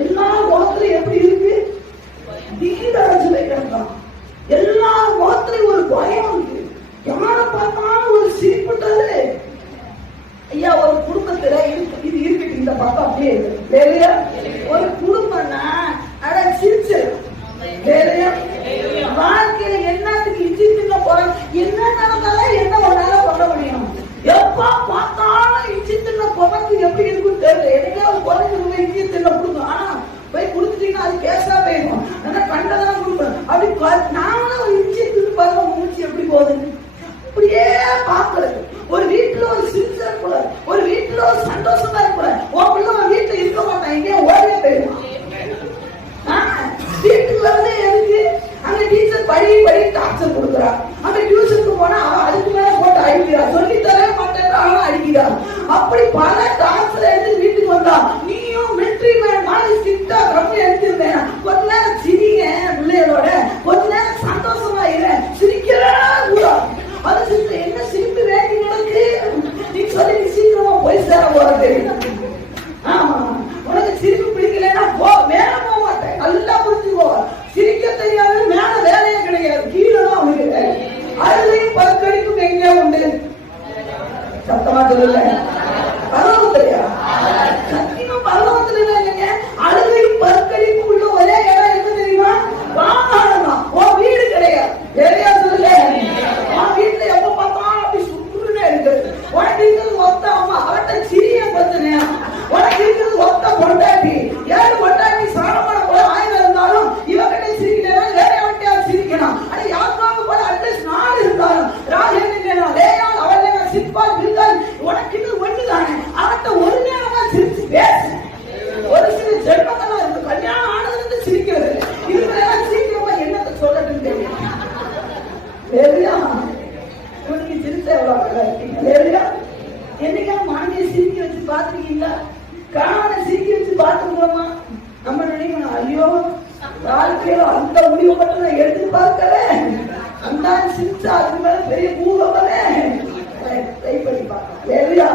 எல்லா முகத்திலும் எப்படி இருக்கு? தீராஜு வைக்கிறான். எல்லா முகத்திலும் ஒரு பயம் இருக்கு. யாரை பார்த்தாலும் ஒரு சிரிப்புட்டாரு. ஐயா, ஒரு குடும்பத்துல இது இருக்கு. இந்த பக்கம் அப்படியே வேலையா ஒரு குடும்பம்னா அட சிரிச்சு வேலையா வாழ்க்கையில என்னத்துக்கு இஞ்சி தின்ன போறோம்? என்ன நடந்தாலும் என்ன ஒன்னால பண்ண முடியும்? எப்ப பார்த்தாலும் இஞ்சி தின்ன போறது எப்படி இருக்குன்னு தெரியல. என்னைக்காவது குறைஞ்சு இஞ்சி தின்ன கொடுக்கும். ஆனா போய் கொடுத்துட்டீங்கன்னா அது கேஸா போயிடும். ஆனா கண்டதான் கொடுப்பேன். அப்படி நானும் ஒரு இஞ்சி தின்னு பாருங்க மூச்சு எப்படி போகுது அப்படியே பாக்குறது. ஒரு வீட்டுல ஒரு சிரிச்சா கூட, ஒரு வீட்டுல ஒரு சந்தோஷமா இருக்கூட. உன் பிள்ளை ஒரு வீட்டுல இருக்க மாட்டான், இங்கே ஓடியே போயிடுவான். வீட்டுக்கு வந்து எதுக்கு? அங்க டீச்சர் படி டார்ச்சர் கொடுக்குறா. அந்த டியூஷனுக்கு போனா அவன் அதுக்கு மேல போட்டு அடிக்கிறா. சொல்லி தரவே மாட்டேன் அவன் அடிக்கிறா. அப்படி பல டார்ச்சர் எடுத்து வீட்டுக்கு வந்தா நீயும் மிலிட்டரி மேன் மாதிரி ஸ்ட்ரிக்டா கம்மி எடுத்திருந்தேன். கொஞ்ச நேரம் சிரிங்க பிள்ளைகளோட, கொஞ்ச நேரம் சந்தோஷமா இரு. சிரிக்கிறா கூட அது சிரிப்பு. என்ன சிரிப்பு வேண்டி நடக்கு? நீ சொல்லி நீ சீக்கிரமா போய் சேர போறது. ஆமா, உனக்கு சிரிப்பு பிடிக்கலன்னா போ, மேல போக மாட்டேன். நல்லா புரிஞ்சுக்கோ. சிரிக்க தெரியாது, மேல வேலையே கிடையாது, கீழே தான் அவனுக்கு வேலை. அதுலயும் பற்கடிப்பும் எங்கே உண்டு? சத்தமா சொல்லல. பரவத்திலையா? சத்தியமா பரவத்துல இல்லைங்க. அழுகையும் பற்கடிப்பு உள்ள ஒரே இடம் எது தெரியுமா? வாகனம் தான். உன் வீடு கிடையாது. வேலையா சொல்லல. உன் வீட்டுல எப்ப பார்த்தாலும் அப்படி சுற்றுன்னு இருக்குது. உனக்கு இருக்கிறது ஒத்த அம்மா, அவட்ட சிறிய பிரச்சனை. உனக்கு இருக்கிறது ஒத்த பொண்டாட்டி. ஏழு பொண்டாட்டி சாணமான போல ஆயுதம் இருந்தாலும் இவகிட்ட சிரிக்கிறேன், வேலையாட்டியா சிரிக்கணும். ஆனா யாருக்காக போல அட்லீஸ்ட் நாடு இருந்தாலும் ராஜேந்திரன் லேயால் அவள் சிற்பா இருந்தால் உனக்கு இது ஒண்ணுதானே. அவட்ட ஒரு நேரமா சிரிச்சு பேசு. ஒரு சில ஜென்மங்கள்லாம் இருக்கு. கல்யாணம் ஆனதுல இருந்து சிரிக்கிறது. இதுக்கெல்லாம் சீக்கிரமா என்னத்தை சொல்லட்டுன்னு தெரியும். வேலையா உனக்கு சிரிச்ச எவ்வளவு இருக்கீங்க? வேலையா என்னைக்காவது மாநில சிரிக்க வச்சு பாத்துருக்கீங்களா? காண சிரிக்க வச்சு பாத்துக்கிறோமா? நம்ம நினைக்கணும், ஐயோ வாழ்க்கையில அந்த முடிவு மட்டும் நான் எதிர்பார்க்கல. அந்த சிரிச்சா அதுக்கு மேல பெரிய பூகமே ட்ரை பண்ணி பார்க்கலாம். வேலையா